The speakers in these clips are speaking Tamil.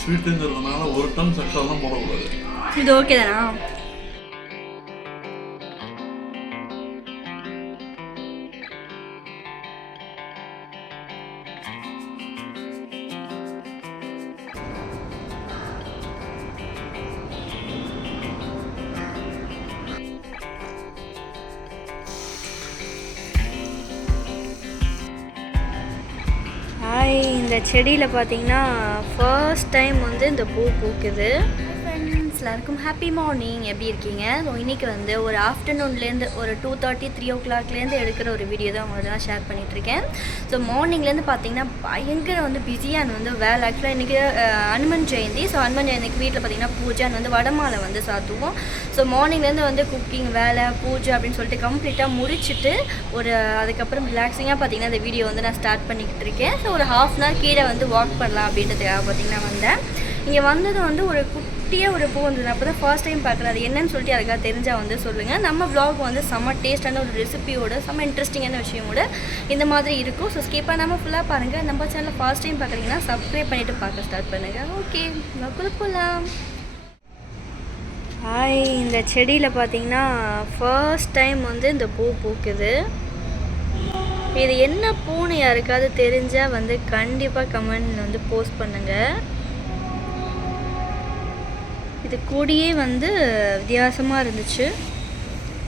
ஸ்வீட்டுங்கிறதுனால ஒரு டன் சக்கரெல்லாம் போடக்கூடாது. இது ஓகே தானா? இந்த செடியில் பார்த்தீங்கன்னா ஃபர்ஸ்ட் டைம் வந்து இந்த பூ பூக்குது. ஃப்ரெண்ட்ஸ் எல்லாருக்கும் ஹாப்பி மார்னிங் எப்படி இருக்கீங்க? ஸோ இன்றைக்கி வந்து ஒரு ஆஃப்டர்நூன்லேருந்து ஒரு டூ தேர்ட்டி த்ரீ ஓ கிளாக்லேருந்து எடுக்கிற ஒரு வீடியோ தான் உங்களோட நான் ஷேர் பண்ணிகிட்ருக்கேன் ஸோ மார்னிங்லேருந்து பார்த்தீங்கன்னா பயங்கர வந்து பிஸியாக வந்து வேலை ஆக்சுவலாக இன்றைக்கி அனுமன் ஜெயந்தி. ஸோ அனுமன் ஜெயந்திக்கு வீட்டில் பார்த்தீங்கன்னா பூஜை வந்து வடமாலை வந்து சாத்துவோம். ஸோ மார்னிங்லேருந்து வந்து குக்கிங் வேலை பூஜை அப்படின்னு சொல்லிட்டு கம்ப்ளீட்டாக முடிச்சுட்டு ஒரு அதுக்கப்புறம் ரிலாக்ஸிங்காக பார்த்தீங்கன்னா இந்த வீடியோ வந்து நான் ஸ்டார்ட் பண்ணிக்கிட்டு இருக்கேன் ஸோ ஒரு ஹாஃப் அன் ஹவர் கீழே வந்து வாக் பண்ணலாம் அப்படின்றதுக்காக பார்த்தீங்கன்னா வந்தேன். இங்கே வந்தது வந்து ஒரு குட்டியாக ஒரு பூ வந்தது அப்போ தான் ஃபர்ஸ்ட் டைம் பார்க்குறேன் அது என்னன்னு சொல்லிட்டு அதுக்காக தெரிஞ்சால் வந்து சொல்லுங்கள் நம்ம வ்ளாக் வந்து செம்ம டேஸ்டான ஒரு ரெசிபியோட செம்ம இன்ட்ரெஸ்டிங்கான விஷயமோட இந்த மாதிரி இருக்கும். ஸோ ஸ்கிப் பண்ணாமல் ஃபுல்லாக பாருங்கள் நம்ம சேனலில் ஃபர்ஸ்ட் டைம் பார்க்குறீங்கன்னா சப்ஸ்கிரைப் பண்ணிவிட்டு பார்க்க ஸ்டார்ட் பண்ணுங்கள் ஓகே நம்ம போகலாம் ஹாய் இந்த செடியில் பார்த்தீங்கன்னா ஃபர்ஸ்ட் டைம் வந்து இந்த பூ பூக்குது. இது என்ன பூன்னு யாருக்காவது தெரிஞ்சால் வந்து கண்டிப்பாக கமெண்ட் வந்து போஸ்ட் பண்ணுங்கள் இது கொடியே வந்து வித்தியாசமாக இருந்துச்சு.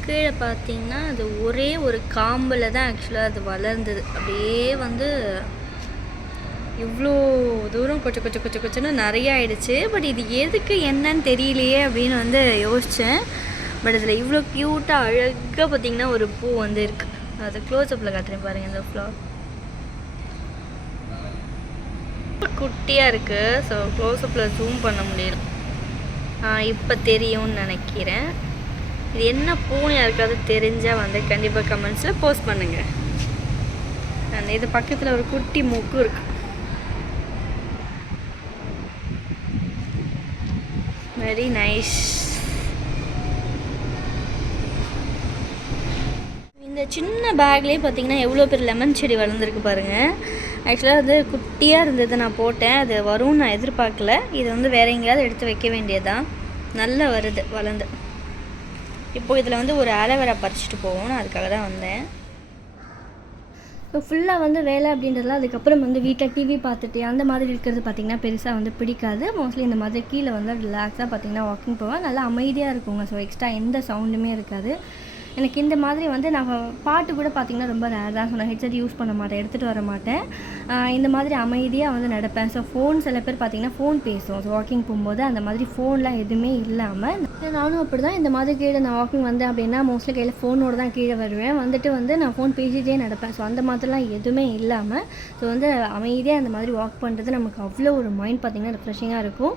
கீழே பார்த்தீங்கன்னா அது ஒரே ஒரு காம்பில் தான் ஆக்சுவலாக அது வளர்ந்தது. அப்படியே வந்து இவ்வளோ தூரம் கொச்ச கொச்ச கொச்ச கொச்சன்னு நிறைய ஆயிடுச்சு. பட் இது எதுக்கு என்னன்னு தெரியலையே அப்படின்னு வந்து யோசித்தேன் பட் இதில் இவ்வளோ க்யூட்டாக அழகாக பார்த்தீங்கன்னா ஒரு பூ வந்து இருக்குது அது க்ளோஸ்அப்பில் காட்டுறேன் பாருங்கள் இந்த ஃப்ளவர் குட்டியாக இருக்குது ஸோ க்ளோஸ்அப்பில் ஜூம் பண்ண முடியல. இப்போ தெரியும்னு நினைக்கிறேன். இது என்ன பூனை யாருக்காவது தெரிஞ்சால் வந்து கண்டிப்பாக கமெண்ட்ஸில் போஸ்ட் பண்ணுங்கள் அந்த இது பக்கத்தில் ஒரு குட்டி மூக்கு இருக்கு. வெரி நைஸ் இந்த சின்ன பேக்லேயே பார்த்தீங்கன்னா எவ்வளோ பேர் லெமன் செடி வளர்ந்துருக்கு பாருங்கள் ஆக்சுவலாக வந்து குட்டியாக இருந்தது நான் போட்டேன். அது வரும்னு நான் எதிர்பார்க்கல. இது வந்து வேற எங்கேயாவது எடுத்து வைக்க வேண்டியதுதான். நல்லா வருது வளர்ந்து. இப்போ இதில் வந்து ஒரு ஆலோவேரா பறிச்சுட்டு போவோம். நான் அதுக்காக தான் வந்தேன். இப்போ ஃபுல்லாக வந்து வேலை அப்படின்றதுலாம் அதுக்கப்புறம் வந்து வீட்டில் டிவி பார்த்துட்டு அந்த மாதிரி இருக்கிறது பார்த்திங்கன்னா பெருசாக வந்து பிடிக்காது. மோஸ்ட்லி இந்த மாதிரி கீழே வந்து ரிலாக்ஸாக பார்த்திங்கன்னா வாக்கிங் போவேன் நல்லா அமைதியாக இருக்குங்க. ஸோ எக்ஸ்ட்ரா எந்த சவுண்டுமே இருக்காது. எனக்கு இந்த மாதிரி வந்து நான் பாட்டு கூட பார்த்திங்கன்னா ரொம்ப ரேர் தான் ஸோ நான் ஹெட்செட் யூஸ் பண்ண மாட்டேன் எடுத்துகிட்டு வர மாட்டேன். இந்த மாதிரி அமைதியாக வந்து நடப்பேன். ஸோ ஃபோன் சில பேர் பார்த்திங்கன்னா ஃபோன் பேசுவோம் ஸோ வாக்கிங் போகும்போது அந்த மாதிரி ஃபோன்லாம் எதுவுமே இல்லாமல் நானும் அப்படி தான் இந்த மாதிரி கீழே நான் வாக்கிங் வந்தேன் அப்படின்னா மோஸ்ட்லி கையில் ஃபோனோட தான் கீழே வருவேன். வந்துட்டு வந்து நான் ஃபோன் பேசிகிட்டே நடப்பேன். ஸோ அந்த மாதிரிலாம் எதுவுமே இல்லாமல் ஸோ வந்து அமைதியாக அந்த மாதிரி வாக் பண்ணுறது நமக்கு அவ்வளோ ஒரு மைண்ட் பார்த்திங்கன்னா ரிஃப்ரெஷிங்காக இருக்கும்.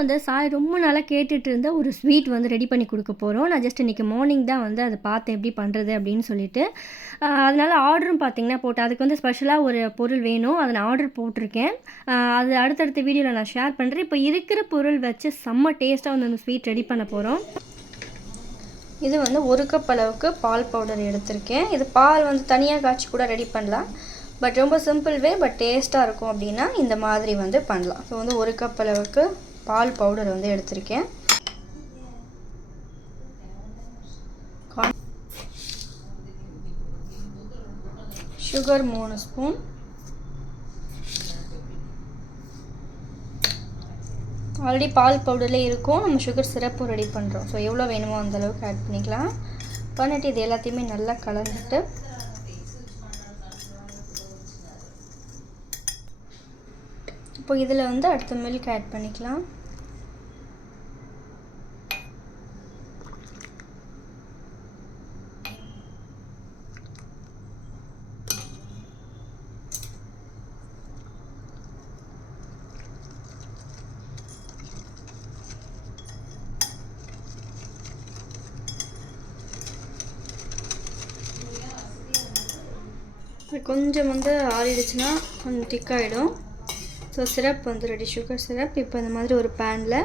வந்து சாய் ரொம்ப நாளாக கேட்டுட்டு இருந்த ஒரு ஸ்வீட் வந்து ரெடி பண்ணி கொடுக்க போகிறோம் நான் ஜஸ்ட் இன்றைக்கி மார்னிங் தான் வந்து அதை பார்த்தேன். எப்படி பண்ணுறது அப்படின்னு சொல்லிட்டு. அதனால் ஆர்டரும் பார்த்தீங்கன்னா போட்டு அதுக்கு வந்து ஸ்பெஷலாக ஒரு பொருள் வேணும். அதை நான் ஆர்டர் போட்டிருக்கேன். அது அடுத்தடுத்த வீடியோவில் நான் ஷேர் பண்ணுறேன் இப்போ இருக்கிற பொருள் வச்சு செம்ம டேஸ்ட்டாக வந்து அந்த ஸ்வீட் ரெடி பண்ண போகிறோம் இது வந்து ஒரு கப் அளவுக்கு பால் பவுடர் எடுத்திருக்கேன். இது பால் வந்து தனியாக காய்ச்சி கூட ரெடி பண்ணலாம். பட் ரொம்ப சிம்பிள் வே பட் டேஸ்ட்டாக இருக்கும் அப்படின்னா இந்த மாதிரி வந்து பண்ணலாம். ஸோ வந்து ஒரு கப் அளவுக்கு பால் பவுடர் வந்து எடுத்திருக்கேன். சுகர் மூணு ஸ்பூன். ஆல்ரெடி பால் பவுடர்லேயே இருக்கும். நம்ம சுகர் சிரப்பும் ரெடி பண்ணுறோம் ஸோ எவ்வளோ வேணுமோ அந்த அளவுக்கு ஆட் பண்ணிக்கலாம். பண்ணிட்டு இது எல்லாத்தையுமே நல்லா கலந்துட்டு இப்போ இதில் வந்து அடுத்த மில்க் ஆட் பண்ணிக்கலாம். கொஞ்சம் வந்து ஆறிடுச்சுன்னா கொஞ்சம் திக்காகிடும் ஸோ சிரப் வந்து ரெடி சுகர் சிரப். இப்போ இந்த மாதிரி ஒரு பேனில்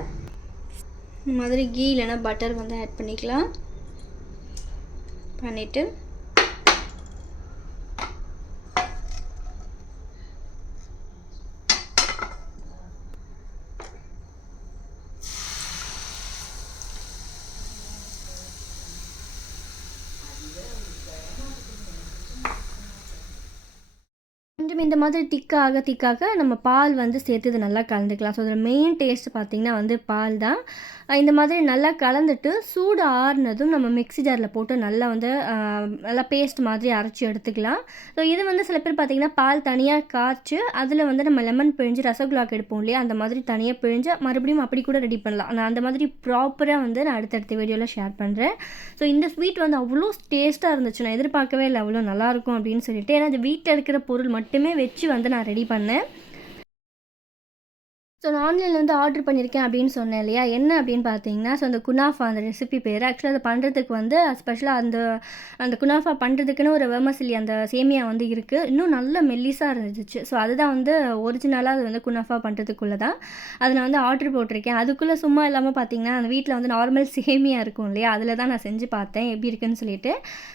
இந்த மாதிரி கீ இல்லைன்னா பட்டர் வந்து ஆட் பண்ணிக்கலாம். பண்ணிவிட்டு கொஞ்சம் இந்த மாதிரி திக்காக திக்காக நம்ம பால் வந்து சேர்த்து இது நல்லா கலந்துக்கலாம். ஸோ அதில் மெயின் டேஸ்ட் பார்த்திங்கன்னா வந்து பால் தான். இந்த மாதிரி நல்லா கலந்துட்டு சூடு ஆறுனதும் நம்ம மிக்ஸி ஜாரில் போட்டு நல்லா வந்து நல்லா பேஸ்ட் மாதிரி அரைச்சி எடுத்துக்கலாம். ஸோ இது வந்து சில பேர் பார்த்திங்கன்னா பால் தனியாக காய்ச்சி அதில் வந்து நம்ம லெமன் பிழிஞ்சு ரசகுல்லாக்கு எடுப்போம் இல்லையா? அந்த மாதிரி தனியாக பிழிஞ்சு மறுபடியும் அப்படி கூட ரெடி பண்ணலாம். நான் அந்த மாதிரி ப்ராப்பராக வந்து நான் அடுத்தடுத்த வீடியோவில் ஷேர் பண்ணுறேன் ஸோ இந்த ஸ்வீட் வந்து அவ்வளோ டேஸ்ட்டாக இருந்துச்சு. நான் எதிர்பார்க்கவே இல்லை. அவ்வளோ நல்லாயிருக்கும் அப்படின்னு சொல்லிட்டு. ஏன்னா இந்த வீட்டில் இருக்கிற பொருள் மட்டும் வச்சு வந்து நான் ரெடி பண்ணேன். ஸோ நான் ஆன்லைனில் வந்து ஆர்டர் பண்ணியிருக்கேன் அப்படின்னு சொன்னேன் இல்லையா? என்ன அப்படின்னு பார்த்தீங்கன்னா ஸோ அந்த குனாஃபா அந்த ரெசிபி பேர். ஆக்சுவலாக அதை பண்ணுறதுக்கு வந்து ஸ்பெஷலாக அந்த அந்த குனாஃபா பண்ணுறதுக்குன்னு ஒரு வெர்மசிலி அந்த சேமியா வந்து இருக்குது இன்னும் நல்ல மெல்லிஸாக இருந்துச்சு. ஸோ அதுதான் வந்து ஒரிஜினலாக அது வந்து குனாஃபா பண்ணுறதுக்குள்ளே தான் அதை நான் வந்து ஆர்டர் போட்டிருக்கேன். அதுக்குள்ளே சும்மா இல்லாமல் பார்த்தீங்கன்னா அந்த வீட்டில் வந்து நார்மல் சேமியா இருக்கும் இல்லையா? அதில் தான் நான் செஞ்சு பார்த்தேன். எப்படி இருக்குன்னு சொல்லிட்டு.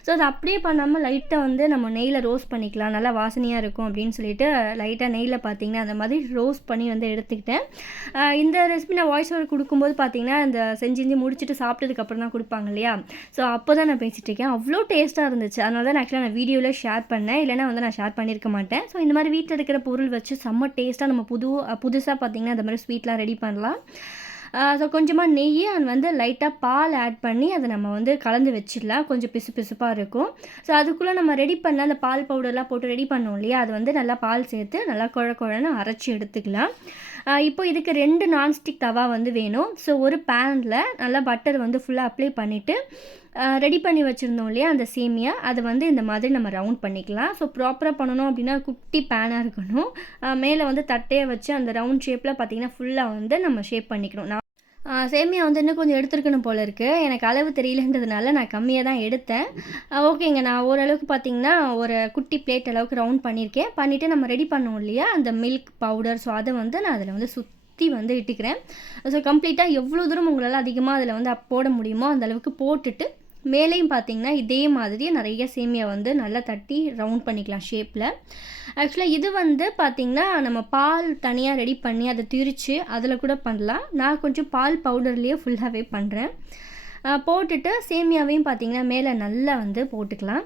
ஸோ அதை அப்படியே பண்ணாமல் லைட்டாக வந்து நம்ம நெய்யில் ரோஸ்ட் பண்ணிக்கலாம். நல்லா வாசனையாக இருக்கும் அப்படின்னு சொல்லிட்டு லைட்டாக நெய்யில் பார்த்தீங்கன்னா அந்த மாதிரி ரோஸ்ட் பண்ணி வந்து எடுத்துக்கிட்டேன். இந்த ரெசிபி நான் வாய்ஸ் ஓவர் கொடுக்கும்போது பார்த்தீங்கன்னா இந்த செஞ்சு செஞ்சு முடிச்சுட்டு சாப்பிட்டதுக்கப்புறம் தான் கொடுப்பாங்க இல்லையா? ஸோ அப்போ தான் நான் பேசிகிட்டு இருக்கேன். அவ்வளோ டேஸ்ட்டாக இருந்துச்சு. அதனால தான் ஆக்சுவலாக நான் வீடியோவில் ஷேர் பண்ணேன். இல்லைனா வந்து நான் ஷேர் பண்ணியிருக்க மாட்டேன். ஸோ இந்த மாதிரி வீட்டில் இருக்கிற பொருள் வச்சு செம்ம டேஸ்ட்டாக நம்ம புது புதுசாக பார்த்தீங்கன்னா இந்த மாதிரி ஸ்வீட்லாம் ரெடி பண்ணலாம். ஸோ கொஞ்சமாக நெய் அண்ட் வந்து லைட்டாக பால் ஆட் பண்ணி அதை நம்ம வந்து கலந்து வச்சிடலாம். கொஞ்சம் பிசு பிசுப்பாக இருக்கும். ஸோ அதுக்குள்ளே நம்ம ரெடி பண்ண அந்த பால் பவுடர்லாம் போட்டு ரெடி பண்ணோம் இல்லையா? அது வந்து நல்லா பால் சேர்த்து நல்லா குழ குழன்னு அரைச்சி எடுத்துக்கலாம். இப்போ இதுக்கு ரெண்டு நான்ஸ்டிக் தவா வந்து வேணும். ஸோ ஒரு பேனில் நல்லா பட்டர் வந்து ஃபுல்லாக அப்ளை பண்ணிவிட்டு ரெடி பண்ணி வச்சுருந்தோம் இல்லையா? அந்த சேமியா. அதை வந்து இந்த மாதிரி நம்ம ரவுண்ட் பண்ணிக்கலாம். ஸோ ப்ராப்பராக பண்ணணும் அப்படின்னா குட்டி பேனாக இருக்கணும். மேலே வந்து தட்டையை வச்சு அந்த ரவுண்ட் ஷேப்பில் பார்த்தீங்கன்னா ஃபுல்லாக வந்து நம்ம ஷேப் பண்ணிக்கணும். நான் சேமியா வந்து இன்னும் கொஞ்சம் எடுத்துருக்கணும் போல இருக்குது எனக்கு அளவு தெரியலன்றதுனால நான் கம்மியாக தான் எடுத்தேன். ஓகேங்க. நான் ஓரளவுக்கு பார்த்தீங்கன்னா ஒரு குட்டி பிளேட் அளவுக்கு ரவுண்ட் பண்ணியிருக்கேன் பண்ணிவிட்டு நம்ம ரெடி பண்ணோம் இல்லையா? அந்த மில்க் பவுடர் ஸோ அதை வந்து நான் அதில் வந்து சுற்றி வந்து இட்டுக்கிறேன். ஸோ கம்ப்ளீட்டாக எவ்வளோ தூரம் உங்களால் அதிகமாக அதில் வந்து போட முடியுமோ அந்த அளவுக்கு போட்டுட்டு மேலேயும் பார்த்தீங்கன்னா இதே மாதிரி நிறைய சேமியா வந்து நல்லா தட்டி ரவுண்ட் பண்ணிக்கலாம் ஷேப்பில் ஆக்சுவலாக இது வந்து பார்த்திங்கன்னா நம்ம பால் தனியாக ரெடி பண்ணி அதை திரித்து அதில் கூட பண்ணலாம். நான் கொஞ்சம் பால் பவுடர்லேயே ஃபுல்லாகவே பண்ணுறேன் போட்டுட்டு சேமியாவையும் பார்த்திங்கன்னா மேலே நல்லா வந்து போட்டுக்கலாம்.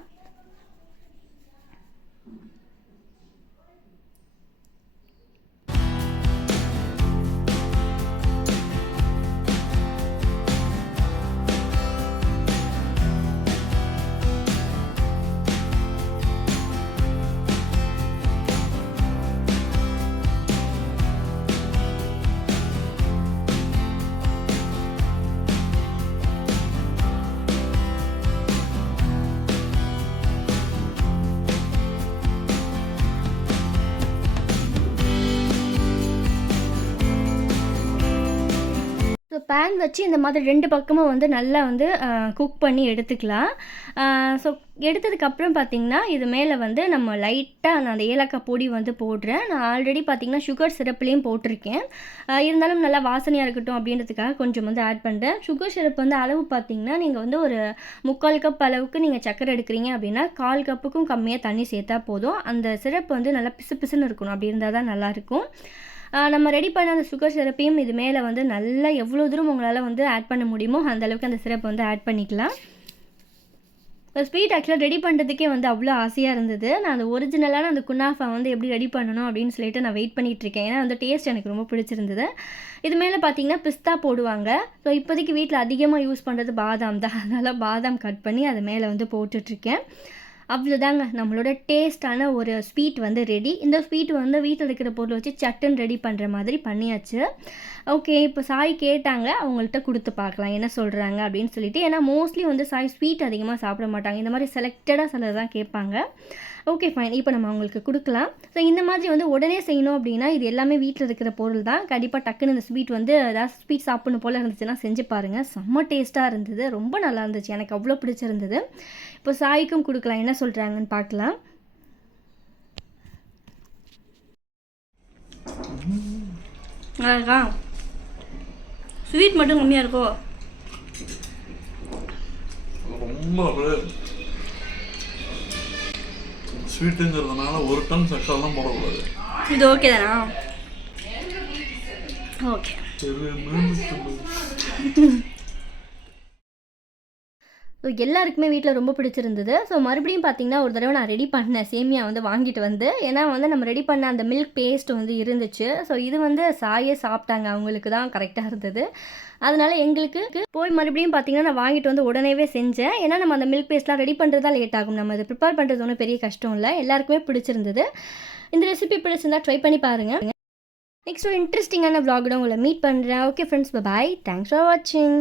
பேன் வச்சு இந்த மாதிரி ரெண்டு பக்கமும் வந்து நல்லா வந்து குக் பண்ணி எடுத்துக்கலாம். ஸோ எடுத்ததுக்கப்புறம் பார்த்திங்கன்னா இது மேலே வந்து நம்ம லைட்டாக நான் அந்த ஏலக்காய் பொடி வந்து போடுறேன். நான் ஆல்ரெடி பார்த்திங்கன்னா சுகர் சிரப்லேயும் போட்டிருக்கேன். இருந்தாலும் நல்லா வாசனையாக இருக்கட்டும் அப்படின்றதுக்காக கொஞ்சம் வந்து ஆட் பண்ணுறேன் சுகர் சிரப் வந்து அளவு பார்த்திங்கன்னா நீங்கள் வந்து ஒரு முக்கால் கப் அளவுக்கு நீங்கள் சக்கரை எடுக்கிறீங்க அப்படின்னா கால் கப்புக்கும் கம்மியாக தண்ணி சேர்த்தா போதும். அந்த சிரப் வந்து நல்லா பிசு பிசுன்னு இருக்கணும். அப்படி இருந்தால் தான் நல்லாயிருக்கும் நம்ம ரெடி பண்ண அந்த சுகர் சிரப்பையும் இது மேலே வந்து நல்லா எவ்வளோ தூரம் உங்களால் வந்து ஆட் பண்ண முடியுமோ அந்த அளவுக்கு அந்த சிரப்பை வந்து ஆட் பண்ணிக்கலாம். ஸ்வீட் ஆக்சுவலாக ரெடி பண்ணுறதுக்கே வந்து அவ்வளோ ஆசையாக இருந்தது. நான் அந்த ஒரிஜினலான அந்த குனாஃபா வந்து எப்படி ரெடி பண்ணணும் அப்படின்னு சொல்லிட்டு நான் வெயிட் பண்ணிகிட்ருக்கேன் ஏன்னா அந்த டேஸ்ட் எனக்கு ரொம்ப பிடிச்சிருந்தது. இது மேலே பார்த்தீங்கன்னா பிஸ்தா போடுவாங்க. ஸோ இப்போதைக்கு வீட்டில் அதிகமாக யூஸ் பண்ணுறது பாதாம் தான். அதனால் பாதாம் கட் பண்ணி அது மேலே வந்து போட்டுட்ருக்கேன் அவ்வளோதாங்க. நம்மளோட டேஸ்டான ஒரு ஸ்வீட் வந்து ரெடி இந்த ஸ்வீட் வந்து வீட்டில் இருக்கிற பொருள் வச்சு சட்டுன்னு ரெடி பண்ணுற மாதிரி பண்ணியாச்சு. ஓகே இப்போ சாய் கேட்டாங்க அவங்கள்ட்ட கொடுத்து பார்க்கலாம். என்ன சொல்கிறாங்க அப்படின்னு சொல்லிட்டு. ஏன்னா மோஸ்ட்லி வந்து சாய் ஸ்வீட் அதிகமாக சாப்பிட மாட்டாங்க. இந்த மாதிரி செலக்டடாக சிலர் தான் கேட்பாங்க. ஓகே ஃபைன் இப்போ நம்ம அவங்களுக்கு கொடுக்கலாம். ஸோ இந்த மாதிரி வந்து உடனே செய்யணும் அப்படின்னா இது எல்லாமே வீட்டில் இருக்கிற பொருள் தான். கண்டிப்பாக டக்குன்னு இந்த ஸ்வீட் வந்து ஏதாவது ஸ்வீட் சாப்பிடணும் போல் இருந்துச்சுன்னா செஞ்சு பாருங்கள் செம்ம டேஸ்ட்டாக இருந்தது. ரொம்ப நல்லா இருந்துச்சு. எனக்கு அவ்வளோ பிடிச்சிருந்தது. இப்போ சாய்க்கும் கொடுக்கலாம். என்ன சொல்கிறாங்கன்னு பார்க்கலாம். அழகா. ஸ்வீட் மட்டும் கம்மியாக இருக்கோ? ரொம்ப ஸ்வீட்டுங்கிறதுனால ஒரு டன் சக்கரெல்லாம் போடக்கூடாது. இது ஓகே தானா? ஓகே ஸோ எல்லாருக்குமே வீட்டில் ரொம்ப பிடிச்சிருந்தது. ஸோ மறுபடியும் பார்த்தீங்கன்னா ஒரு தடவை நான் ரெடி பண்ணேன் சேமியா வந்து வாங்கிட்டு வந்து ஏன்னா வந்து நம்ம ரெடி பண்ண அந்த மில்க் பேஸ்ட் வந்து இருந்துச்சு. ஸோ இது வந்து சாயே சாப்பிட்டாங்க. அவங்களுக்கு தான் கரெக்டாக இருந்தது. அதனால் எங்களுக்கு போய் மறுபடியும் பார்த்தீங்கன்னா நான் வாங்கிட்டு வந்து உடனேவே செஞ்சேன். ஏன்னா நம்ம அந்த மில்க் பேஸ்ட்லாம் ரெடி பண்ணுறதா லேட் ஆகும். நம்ம அதை ப்ரிப்பேர் பண்ணுறது ஒன்றும் பெரிய கஷ்டம் இல்லை. எல்லாருக்குமே பிடிச்சிருந்தது. இந்த ரெசிபி பிடிச்சிருந்தா ட்ரை பண்ணி பாருங்கள் நெக்ஸ்ட் ஒரு இன்ட்ரெஸ்டிங்கான விளாகோட உங்களை மீட் பண்ணுறேன் okay friends bye thanks for வாட்சிங்